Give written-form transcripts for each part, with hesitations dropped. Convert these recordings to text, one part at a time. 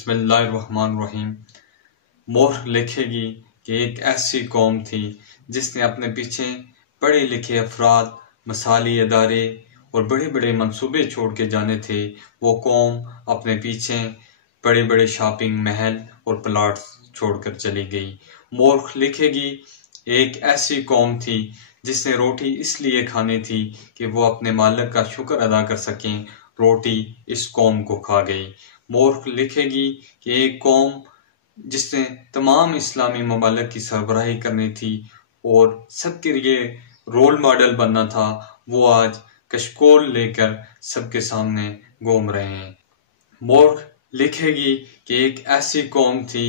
बिस्मिल्लाहिर्रहमानिर्रहीम। मोहर लिखेगी कि एक ऐसी कौम थी जिसने अपने पीछे पढ़े लिखे अफराद, मसाली अदारे और बड़े बड़े मंसूबे छोड़ के जाने थे। वो कौम अपने पीछे बड़े बड़े शॉपिंग महल और प्लाट्स छोड़कर चली गई। मोहर लिखेगी एक ऐसी कौम थी जिसने रोटी इसलिए खानी थी कि वो अपने मालिक का शुक्र अदा कर सकें। रोटी इस कौम को खा गई। मोहर लिखेगी कि एक कौम जिसने तमाम इस्लामी ममालिक की सरबराही करनी थी और सबके लिए रोल मॉडल बनना था, वो आज कशकोल लेकर सबके सामने घूम रहे हैं। मोहर लिखेगी कि एक ऐसी कौम थी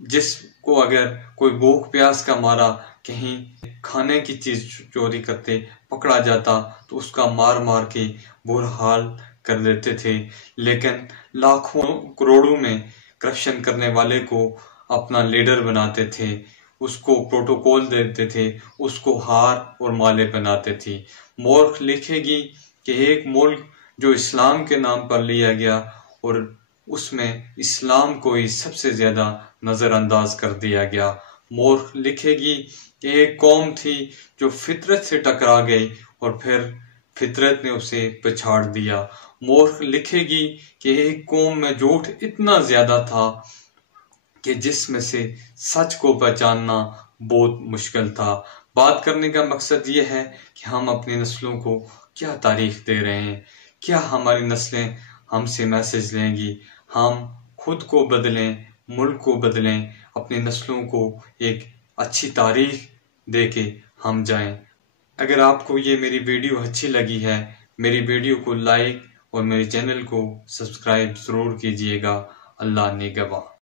जिसको अगर कोई भूख प्यास का मारा कहीं खाने की चीज चोरी करते पकड़ा जाता तो उसका मार मार के बुरा हाल कर देते थे, लेकिन लाखों करोड़ों में करप्शन करने वाले को अपना लीडर बनाते थे, उसको प्रोटोकॉल देते थे, उसको हार और माले बनाते थे। मोहर लिखेगी कि एक मुल्क जो इस्लाम के नाम पर लिया गया और उसमें इस्लाम को ही सबसे ज्यादा नजरअंदाज कर दिया गया। मोहर लिखेगी कि एक कौम थी जो फितरत से टकरा गई और फिर फितरत ने उसे पछाड़ दिया। मोहर लिखेगी कि एक कौम में झूठ इतना ज्यादा था कि जिसमें से सच को पहचानना बहुत मुश्किल था। बात करने का मकसद ये है कि हम अपनी नस्लों को क्या तारीख दे रहे हैं, क्या हमारी नस्लें हमसे मैसेज लेंगी। हम खुद को बदलें, मुल्क को बदलें, अपनी नस्लों को एक अच्छी तारीख दे के हम जाएं। अगर आपको ये मेरी वीडियो अच्छी लगी है, मेरी वीडियो को लाइक और मेरे चैनल को सब्सक्राइब जरूर कीजिएगा। अल्लाह निगहबान।